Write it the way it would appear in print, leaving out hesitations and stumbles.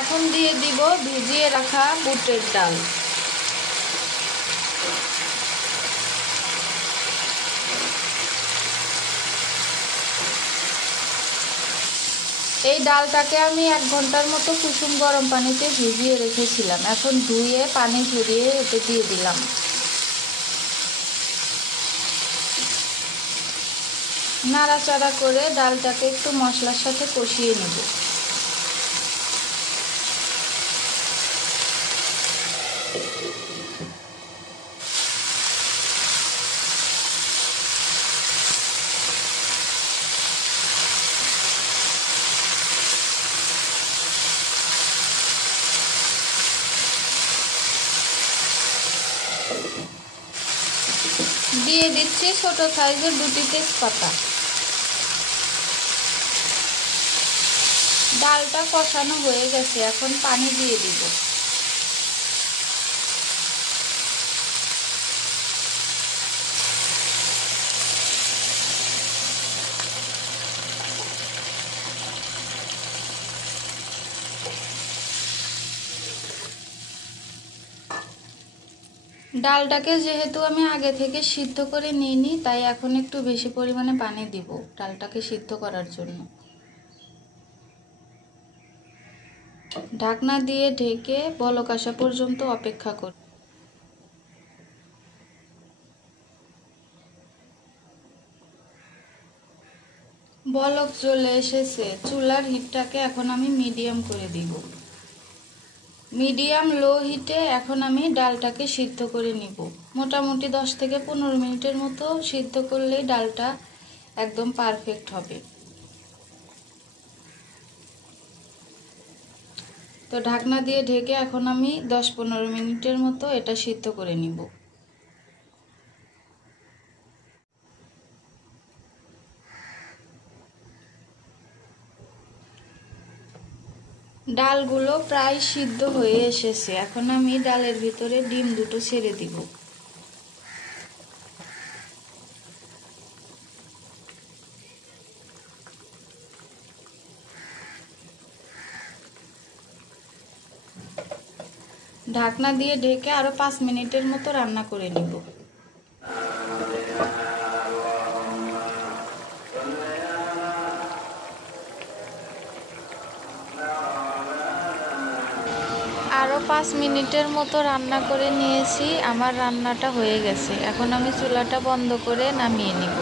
এখন দিয়ে দিব ভিজিয়ে রাখা বুটের ডাল। এই ডালটাকে আমি 1 ঘন্টার মতো কুসুম গরম পানিতে ভিজিয়ে রেখেছিলাম। এখন ধুয়ে পানি ঝরিয়ে এতে দিয়ে দিলাম। নাড়াচাড়া করে ডালটাকে একটু মশলার সাথে কষিয়ে নেব। দিয়ে দিচ্ছি ছোট সাইজের 2টি তেজপাতা। ডালটা কষানো হয়ে গেছে, এখন পানি দিয়ে দিব। ডালটাকে যেহেতু আমি আগে থেকে সিদ্ধ করে নিইনি, তাই এখন একটু বেশি পরিমাণে পানি দিব ডালটাকে সিদ্ধ করার জন্য। ঢাকনা দিয়ে ঢেকে বলক আসা পর্যন্ত অপেক্ষা করি। বলক চলে এসেছে। চুলার হিটটাকে এখন আমি মিডিয়াম করে দিব। মিডিয়াম লো হিটে এখন আমি ডালটাকে সিদ্ধ করে নিব। মোটামুটি 10 থেকে 15 মিনিটের মতো সিদ্ধ করলেই ডালটা একদম পারফেক্ট হবে। তো ঢাকনা দিয়ে ঢেকে এখন আমি 10-15 মিনিটের মতো এটা সিদ্ধ করে নিব। ডালগুলো প্রায় সিদ্ধ হয়ে এসেছে। এখন আমি ডালের ভিতরে ডিম দুটো ছেড়ে দিব। ঢাকনা দিয়ে ঢেকে আরো 5 মিনিটের মতো রান্না করে নিব। আরো 5 মিনিটের মতো রান্না করে নিয়েছি। আমার রান্নাটা হয়ে গেছে। এখন আমি চুলাটা বন্ধ করে নামিয়ে নিব।